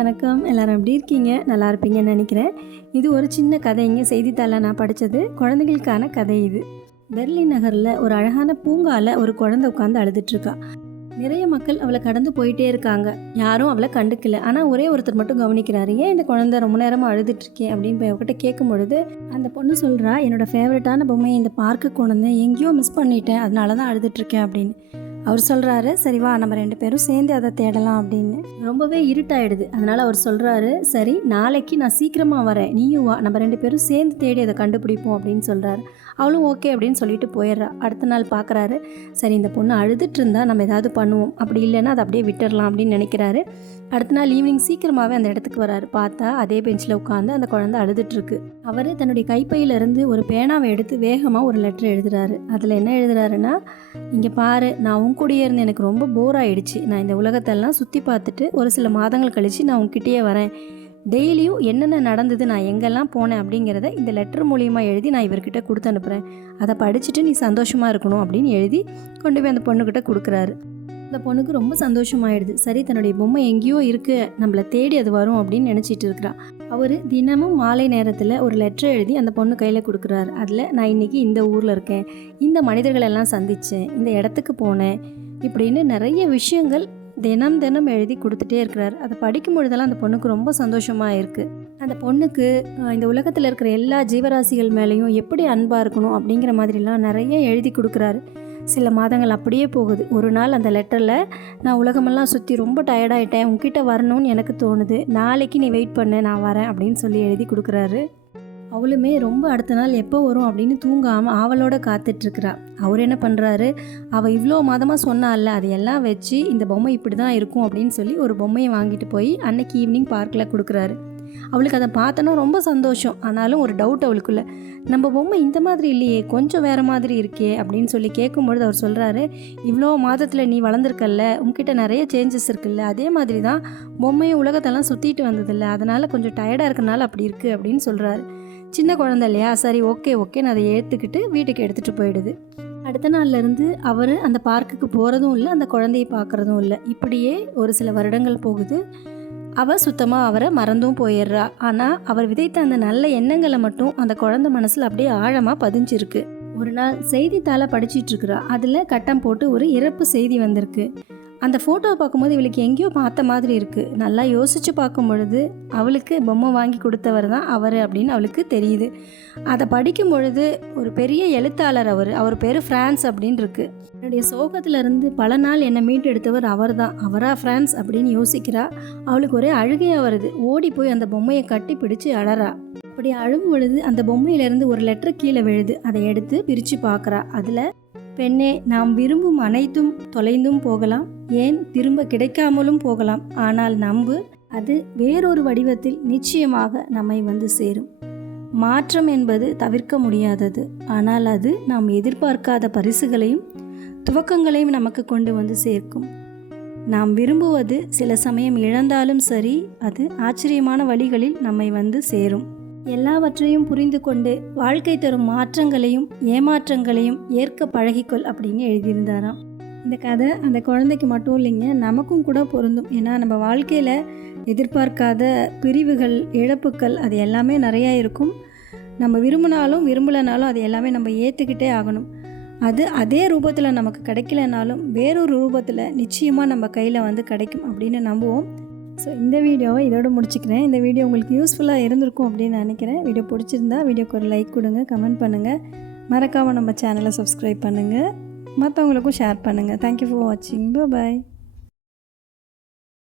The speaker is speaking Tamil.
வணக்கம். எல்லாரும் எப்படி இருக்கீங்க? நல்லா இருப்பீங்கன்னு நினைக்கிறேன். இது ஒரு சின்ன கதைங்க செய்தித்தாளில் நான் படித்தது குழந்தைகளுக்கான கதை இது. பெர்லின் நகரில் ஒரு அழகான பூங்காவில் ஒரு குழந்தை உட்காந்து அழுதுட்டுருக்கா நிறைய மக்கள் அவளை கடந்து போயிட்டே இருக்காங்க. யாரும் அவளை கண்டுக்கல. ஆனால் ஒரே ஒருத்தர் மட்டும் கவனிக்கிறாரு. ஏன் இந்த குழந்தை ரொம்ப நேரமாக அழுதுட்டுருக்கேன் அப்படின்னு போய் அவகிட்ட கேட்கும் பொழுது அந்த பொண்ணு சொல்கிறா என்னோடய ஃபேவரட்டான பொம்மையை இந்த பார்க்கு கொண்டு வந்தேன் எங்கேயோ மிஸ் பண்ணிட்டேன். அதனால தான் அழுதுட்டுருக்கேன் அப்படின்னு. அவர் சொல்கிறாரு சரி வா நம்ம ரெண்டு பேரும் சேர்ந்து அதை தேடலாம் அப்படின்னு. ரொம்பவே இருட்டாயிடுது. அதனால் அவர் சொல்கிறாரு சரி நாளைக்கு நான் சீக்கிரமாக வரேன். நீயும் வா நம்ம ரெண்டு பேரும் சேர்ந்து தேடி அதை கண்டுபிடிப்போம் அப்படின்னு சொல்கிறாரு அவளும் ஓகே அப்படின்னு சொல்லிட்டு போயிடுறா. அடுத்த நாள் பார்க்குறாரு சரி இந்த பொண்ணு அழுதுட்டு இருந்தால் நம்ம ஏதாவது பண்ணுவோம். அப்படி இல்லைன்னா அதை அப்படியே விட்டுடலாம் அப்படின்னு நினைக்கிறாரு. அடுத்த நாள் ஈவினிங் சீக்கிரமாகவே அந்த இடத்துக்கு வராரு. பார்த்தா அதே பெஞ்சில் உட்காந்து அந்த குழந்தை அழுதுட்டுருக்கு. அவர் தன்னுடைய கைப்பையிலேருந்து ஒரு பேனாவை எடுத்து வேகமாக ஒரு லெட்டர் எழுதுறாரு. அதில் என்ன எழுதுறாருன்னா இங்கே பாரு நான் உன் கூடயே இருந்து எனக்கு ரொம்ப போர் ஆயிடுச்சு. நான் இந்த உலகத்தெல்லாம் சுற்றி பார்த்துட்டு ஒரு சில மாதங்கள் கழித்து நான் உன்கிட்டயே வரேன். டெய்லியும் என்னென்ன நடந்தது நான் எங்கெல்லாம் போனேன் அப்படிங்கிறத இந்த லெட்டர் மூலியமாக எழுதி நான் இவர்கிட்ட கொடுத்து அனுப்புகிறேன் அதை படிச்சுட்டு நீ சந்தோஷமாக இருக்கணும் அப்படின்னு எழுதி கொண்டு போய் அந்த பொண்ணுக்கிட்ட கொடுக்குறாரு. அந்த பொண்ணுக்கு ரொம்ப சந்தோஷமாயிடுது. சரி தன்னுடைய பொம்மை எங்கேயோ இருக்கு நம்மளை தேடி அது வரும் அப்படின்னு நினச்சிட்டு இருக்கிறா. அவர் தினமும் மாலை நேரத்தில் ஒரு லெட்டர் எழுதி அந்த பொண்ணு கையில் கொடுக்குறாரு. அதில் நான் இன்னைக்கு இந்த ஊரில் இருக்கேன். இந்த மனிதர்களெல்லாம் சந்தித்தேன் இந்த இடத்துக்கு போனேன். இப்படின்னு நிறைய விஷயங்கள் தினம் தினம் எழுதி கொடுத்துட்டே இருக்கிறார். அதை படிக்கும் பொழுதெல்லாம் அந்த பொண்ணுக்கு ரொம்ப சந்தோஷமாக இருக்குது அந்த பொண்ணுக்கு இந்த உலகத்தில் இருக்கிற எல்லா ஜீவராசிகள் மேலேயும் எப்படி அன்பாக இருக்கணும்? அப்படிங்கிற மாதிரிலாம் நிறைய எழுதி கொடுக்குறாரு. சில மாதங்கள் அப்படியே போகுது. ஒரு நாள் அந்த லெட்டரில் நான் உலகமெல்லாம் சுற்றி ரொம்ப டயர்டாயிட்டேன் உங்ககிட்ட வரணும்னு எனக்கு தோணுது. நாளைக்கு நீ வெயிட் பண்ணு. நான் வரேன். அப்படின்னு சொல்லி எழுதி கொடுக்குறாரு. அவளுமே ரொம்ப அடுத்த நாள் எப்போ வரும் அப்படின்னு தூங்காமல் ஆவலோட காத்துட்ருக்கிறா. அவர் என்ன பண்ணுறாரு அவள் இவ்வளோ மாதமாக சொன்னால அதையெல்லாம் வச்சு இந்த பொம்மை இப்படி தான் இருக்கும் அப்படின்னு சொல்லி ஒரு பொம்மையை வாங்கிட்டு போய் அன்னைக்கு ஈவினிங் பார்க்கில் கொடுக்குறாரு. அவளுக்கு அதை பார்த்தோன்னா ரொம்ப சந்தோஷம். ஆனாலும் ஒரு டவுட் அவளுக்குள்ள. நம்ம பொம்மை இந்த மாதிரி இல்லையே கொஞ்சம் வேறு மாதிரி இருக்கே அப்படின்னு சொல்லி கேட்கும்பொழுது அவர் சொல்கிறாரு இவ்வளோ மாதத்தில் நீ வளர்ந்துருக்கல்ல உங்ககிட்ட நிறைய சேஞ்சஸ் இருக்குல்ல அதே மாதிரி தான் பொம்மையும் உலகத்தெல்லாம் சுற்றிட்டு வந்ததில்ல அதனால் கொஞ்சம் டயர்டாக இருக்கனால அப்படி இருக்குது அப்படின்னு சொல்கிறாரு சின்ன குழந்தை இல்லையா? சரி ஓகே ஓகேன்னு அதை ஏற்றுக்கிட்டு வீட்டுக்கு எடுத்துகிட்டு போயிடுது. அடுத்த நாள்லேருந்து அவர் அந்த பார்க்குக்கு போகிறதும் இல்லை அந்த குழந்தையை பார்க்குறதும் இல்லை. இப்படியே ஒரு சில வருடங்கள் போகுது. அவள் சுத்தமாக அவரை மறந்தும் போயிடுறா. ஆனால் அவர் விதைத்த அந்த நல்ல எண்ணங்களை மட்டும் அந்த குழந்தை மனசில் அப்படியே ஆழமாக பதிஞ்சிருக்கு. ஒரு நாள் செய்தித்தாளை படிச்சிட்ருக்குறா அதில் கட்டம் போட்டு ஒரு இறப்பு செய்தி வந்திருக்கு. அந்த ஃபோட்டோவை பார்க்கும்போது இவளுக்கு எங்கேயோ பார்த்த மாதிரி இருக்குது நல்லா யோசித்து பார்க்கும் பொழுது அவளுக்கு பொம்மை வாங்கி கொடுத்தவர் தான் அவர் அப்படின்னு அவளுக்கு தெரியுது. அதை படிக்கும் பொழுது ஒரு பெரிய எழுத்தாளர் அவர். அவர் பேர் ஃப்ரான்ஸ் அப்படின்னு இருக்கு. என்னுடைய சோகத்திலிருந்து பல நாள் என்னை மீட்டெடுத்தவர் அவர் தான். அவரா ஃப்ரான்ஸ் அப்படின்னு யோசிக்கிறா. அவளுக்கு ஒரே அழுகையாக வருது. ஓடி போய் அந்த பொம்மையை கட்டி பிடிச்சு அழறா. அப்படி அழும் பொழுது அந்த பொம்மையிலேருந்து ஒரு லெட்டர் கீழே விழுது. அதை எடுத்து பிரித்து பார்க்குறா. அதில் பெண்ணே நாம் விரும்பும் அனைத்தும் தொலைந்தும் போகலாம். ஏன்? திரும்ப கிடைக்காமலும் போகலாம். ஆனால் நம்பு அது வேறொரு வடிவத்தில் நிச்சயமாக நம்மை வந்து சேரும். மாற்றம் என்பது தவிர்க்க முடியாதது. ஆனால் அது நாம் எதிர்பார்க்காத பரிசுகளையும் துவக்கங்களையும் நமக்கு கொண்டு வந்து சேர்க்கும். நாம் விரும்புவது சில சமயம் இழந்தாலும் சரி அது ஆச்சரியமான வழிகளில் நம்மை வந்து சேரும். எல்லாவற்றையும் புரிந்து கொண்டு வாழ்க்கை தரும் மாற்றங்களையும் ஏமாற்றங்களையும் ஏற்க பழகிக்கொள் அப்படின்னு எழுதியிருந்தாராம். இந்த கதை அந்த குழந்தைக்கு மட்டும் இல்லைங்க நமக்கும் கூட பொருந்தும். ஏன்னா நம்ம வாழ்க்கையில் எதிர்பார்க்காத பிரிவுகள் இழப்புக்கள் அது எல்லாமே நிறையா இருக்கும். நம்ம விரும்பினாலும் விரும்பலைனாலும் அது எல்லாமே நம்ம ஏற்றுக்கிட்டே ஆகணும். அது அதே ரூபத்தில் நமக்கு கிடைக்கலனாலும் வேறொரு ரூபத்தில் நிச்சயமாக நம்ம கையில் வந்து கிடைக்கும் அப்படின்னு நம்புவோம். ஸோ இந்த வீடியோவை இதோட முடிச்சுக்கிறேன். இந்த வீடியோ உங்களுக்கு யூஸ்ஃபுல்லாக இருந்திருக்கும் அப்படின்னு நினைக்கிறேன். வீடியோ பிடிச்சிருந்தா வீடியோக்கு ஒரு லைக் கொடுங்க கமெண்ட் பண்ணுங்கள் மறக்காமல் நம்ம சேனலை சப்ஸ்கிரைப் பண்ணுங்கள் மற்றவங்களுக்கும் ஷேர் பண்ணுங்கள் தேங்க்யூ ஃபார் வாட்சிங் பாய்